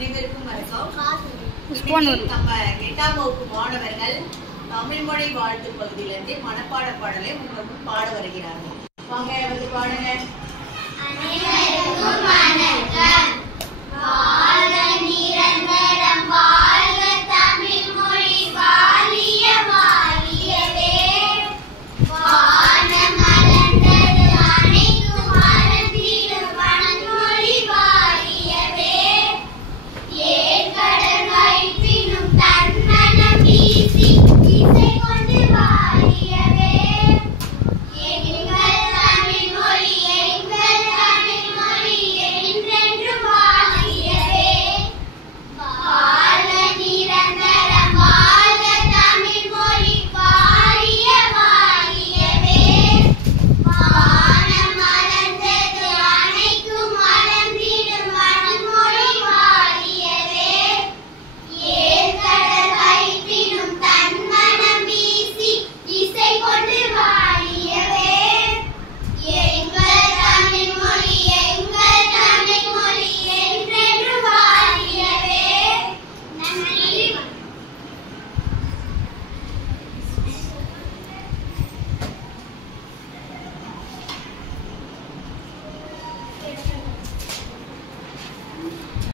அனைவருக்கும் வணக்கம். நம்ம 8ஆம் வகுப்பு மாணவர்கள் தமிழ் மொழி வாழ்த்து பகுதியிலிருந்து மனப்பாட பாடலை உங்களுக்கு பாட வருகிறார்கள். வாங்க வந்து பாடுங்க. அனைவருக்கும் வணக்கம்.